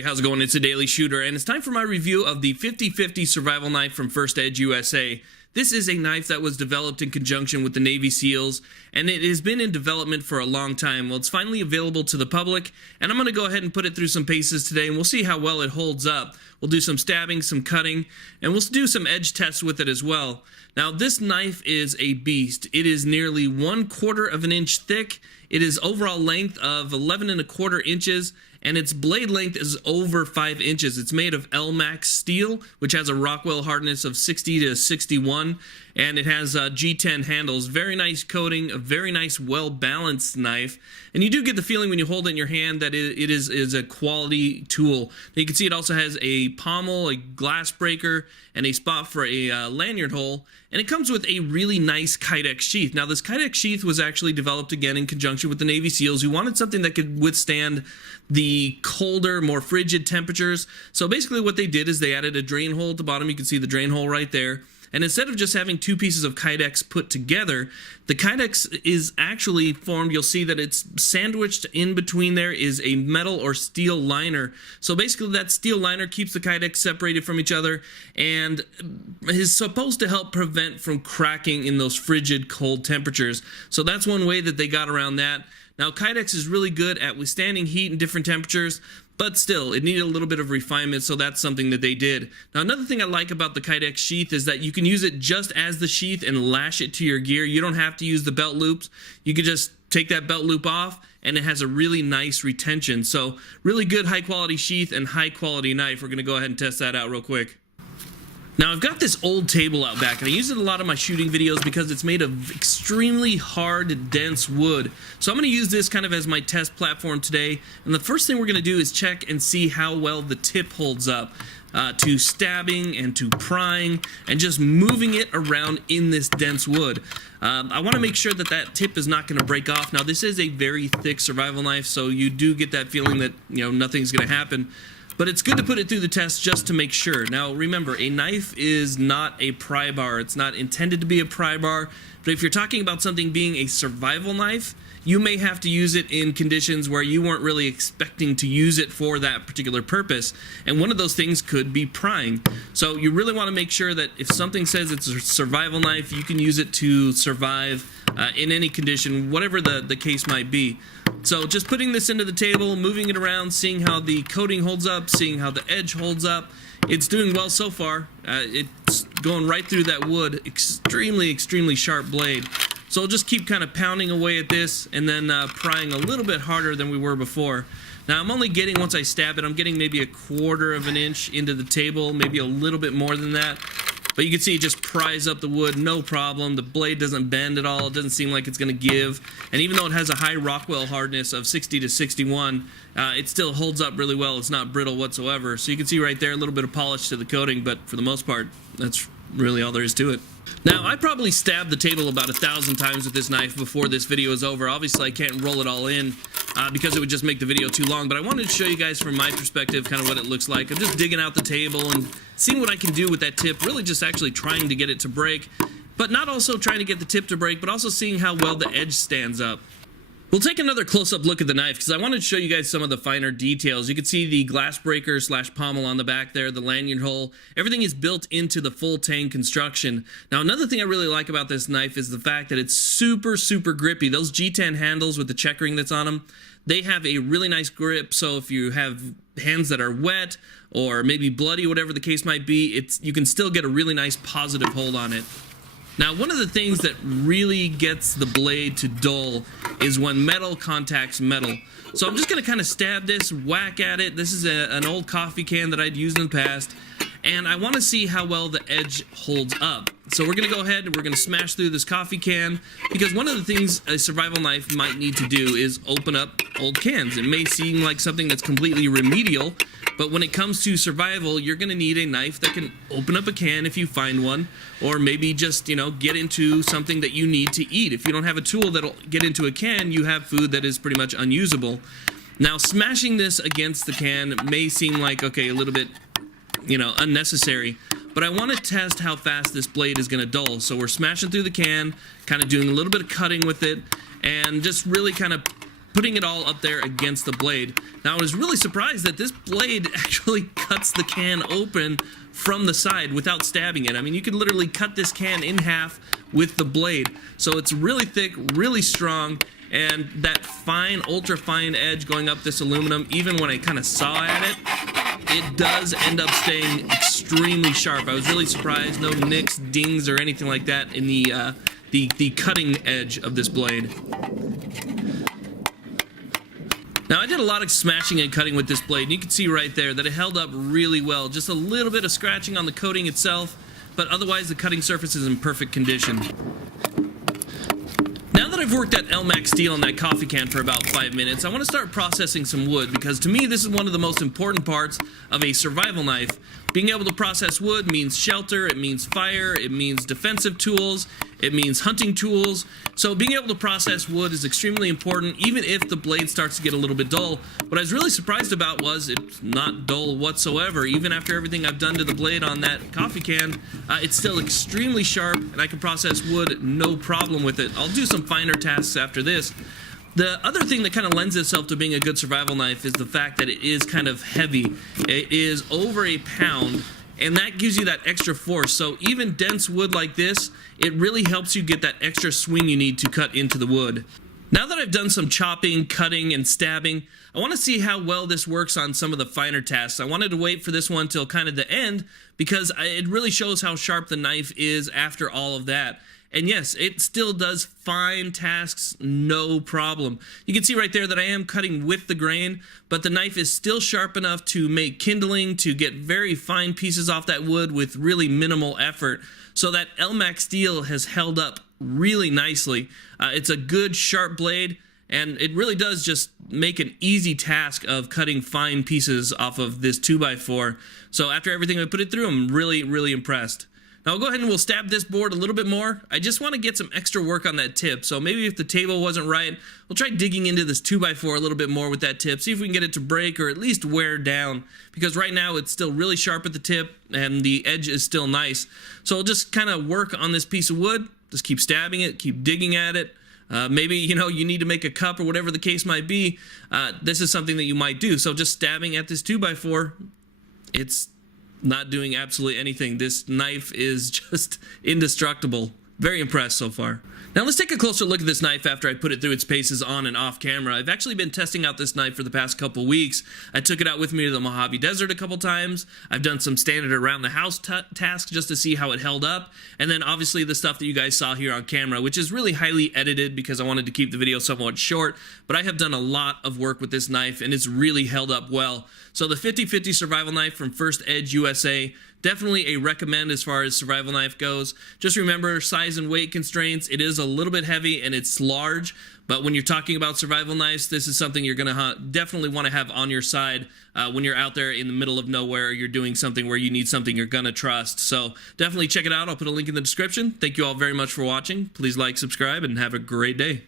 everybody, how's it going? It's a Daily Shooter, and it's time for my review of the 50/50 survival knife from First Edge USA. This is a knife that was developed in conjunction with the Navy SEALs, and it has been in development for a long time. Well, it's finally available to the public, and I'm going to go ahead and put it through some paces today, and we'll see how well it holds up. We'll do some stabbing, some cutting, and we'll do some edge tests with it as well. Now, this knife is a beast. It is nearly 1/4 of an inch thick. It is overall length of 11¼ inches, and its blade length is over 5 inches. It's made of L-Max steel, which has a Rockwell hardness of 60 to 61, and it has G10 handles. Very nice coating, a very nice, well-balanced knife, and you do get the feeling when you hold it in your hand that it is a quality tool. Now, you can see it also has a pommel, a glass breaker, and a spot for a lanyard hole, and it comes with a really nice Kydex sheath. Now, this Kydex sheath was actually developed again in conjunction with the Navy SEALs, who wanted something that could withstand the colder, more frigid temperatures. So basically what they did is they added a drain hole at the bottom. You can see the drain hole right there. And instead of just having two pieces of Kydex put together, the Kydex is actually formed. You'll see that it's sandwiched in between there is a metal or steel liner. So basically that steel liner keeps the Kydex separated from each other and is supposed to help prevent from cracking in those frigid, cold temperatures. So that's one way that they got around that. Now, Kydex is really good at withstanding heat and different temperatures, but still, it needed a little bit of refinement, so that's something that they did. Now, another thing I like about the Kydex sheath is that you can use it just as the sheath and lash it to your gear. You don't have to use the belt loops. You can just take that belt loop off, and it has a really nice retention. So, really good high-quality sheath and high-quality knife. We're going to go ahead and test that out real quick. Now, I've got this old table out back, and I use it a lot in my shooting videos because it's made of extremely hard, dense wood. So I'm going to use this kind of as my test platform today, and the first thing we're going to do is check and see how well the tip holds up to stabbing and to prying and just moving it around in this dense wood. I want to make sure that that tip is not going to break off. Now, this is a very thick survival knife, so you do get that feeling that, you know, nothing's going to happen. But it's good to put it through the test just to make sure. Now, remember, a knife is not a pry bar. It's not intended to be a pry bar. But if you're talking about something being a survival knife, you may have to use it in conditions where you weren't really expecting to use it for that particular purpose. And one of those things could be prying. So you really want to make sure that if something says it's a survival knife, you can use it to survive in any condition, whatever the case might be. So just putting this into the table, moving it around, seeing how the coating holds up, seeing how the edge holds up. It's doing well so far. It's going right through that wood. Extremely, extremely sharp blade. So I'll just keep kind of pounding away at this and then prying a little bit harder than we were before. Now I'm only getting, once I stab it, I'm getting maybe 1/4 of an inch into the table, maybe a little bit more than that. But you can see it just pries up the wood, no problem. The blade doesn't bend at all. It doesn't seem like it's going to give. And even though it has a high Rockwell hardness of 60 to 61, it still holds up really well. It's not brittle whatsoever. So you can see right there a little bit of polish to the coating, but for the most part, that's really all there is to it. Now, I probably stabbed the table about 1,000 times with this knife before this video is over. Obviously, I can't roll it all in because it would just make the video too long, but I wanted to show you guys from my perspective kind of what it looks like. I'm just digging out the table and seeing what I can do with that tip, really just actually trying to get it to break, but not also trying to get the tip to break, but also seeing how well the edge stands up. We'll take another close-up look at the knife because I wanted to show you guys some of the finer details. You can see the glass breaker / pommel on the back there, the lanyard hole. Everything is built into the full tang construction. Now, another thing I really like about this knife is the fact that it's super, super grippy. Those G10 handles with the checkering that's on them, they have a really nice grip. So if you have hands that are wet or maybe bloody, whatever the case might be, you can still get a really nice positive hold on it. Now, one of the things that really gets the blade to dull is when metal contacts metal. So I'm just going to kind of stab this, whack at it. This is an old coffee can that I'd used in the past, and I want to see how well the edge holds up. So we're going to go ahead and we're going to smash through this coffee can, because one of the things a survival knife might need to do is open up old cans. It may seem like something that's completely remedial, but when it comes to survival, you're going to need a knife that can open up a can if you find one, or maybe just, you know, get into something that you need to eat. If you don't have a tool that'll get into a can, you have food that is pretty much unusable. Now, smashing this against the can may seem like, okay, a little bit, you know, unnecessary, but I want to test how fast this blade is going to dull. So we're smashing through the can, kind of doing a little bit of cutting with it, and just really kind of putting it all up there against the blade. Now, I was really surprised that this blade actually cuts the can open from the side without stabbing it. I mean, you could literally cut this can in half with the blade. So it's really thick, really strong, and that fine, ultra fine edge going up this aluminum, even when I kind of saw at it, it does end up staying extremely sharp. I was really surprised. No nicks, dings, or anything like that in the cutting edge of this blade. Now, I did a lot of smashing and cutting with this blade, and you can see right there that it held up really well. Just a little bit of scratching on the coating itself, but otherwise the cutting surface is in perfect condition. Now that I've worked that Elmax steel on that coffee can for about 5 minutes, I want to start processing some wood, because to me this is one of the most important parts of a survival knife. Being able to process wood means shelter, it means fire, it means defensive tools, it means hunting tools. So being able to process wood is extremely important, even if the blade starts to get a little bit dull. What I was really surprised about was it's not dull whatsoever. Even after everything I've done to the blade on that coffee can, it's still extremely sharp, and I can process wood no problem with it. I'll do some finer tasks after this. The other thing that kind of lends itself to being a good survival knife is the fact that it is kind of heavy. It is over a pound, and that gives you that extra force. So even dense wood like this, it really helps you get that extra swing you need to cut into the wood. Now that I've done some chopping, cutting, and stabbing, I want to see how well this works on some of the finer tasks. I wanted to wait for this one till kind of the end, because it really shows how sharp the knife is after all of that. And yes, it still does fine tasks, no problem. You can see right there that I am cutting with the grain, but the knife is still sharp enough to make kindling, to get very fine pieces off that wood with really minimal effort. So that Elmax steel has held up really nicely. It's a good sharp blade, and it really does just make an easy task of cutting fine pieces off of this 2x4. So after everything I put it through, I'm really, really impressed. Now, I'll go ahead and we'll stab this board a little bit more. I just want to get some extra work on that tip. So maybe if the table wasn't right, we'll try digging into this 2x4 a little bit more with that tip. See if we can get it to break or at least wear down. Because right now it's still really sharp at the tip and the edge is still nice. So I'll just kind of work on this piece of wood. Just keep stabbing it, keep digging at it. Maybe, you need to make a cup or whatever the case might be. This is something that you might do. So just stabbing at this 2x4, it's not doing absolutely anything. This knife is just indestructible. Very impressed so far. Now let's take a closer look at this knife after I put it through its paces on and off camera. I've actually been testing out this knife for the past couple weeks. I took it out with me to the Mojave Desert a couple times. I've done some standard around the house tasks just to see how it held up. And then obviously the stuff that you guys saw here on camera, which is really highly edited because I wanted to keep the video somewhat short. But I have done a lot of work with this knife and it's really held up well. So the 50/50 survival knife from First Edge USA, definitely a recommend as far as survival knife goes. Just remember size and weight constraints. It is a little bit heavy and it's large, but when you're talking about survival knives, this is something you're going to definitely want to have on your side when you're out there in the middle of nowhere. You're doing something where you need something you're going to trust. So definitely check it out. I'll put a link in the description. Thank you all very much for watching. Please like, subscribe, and have a great day.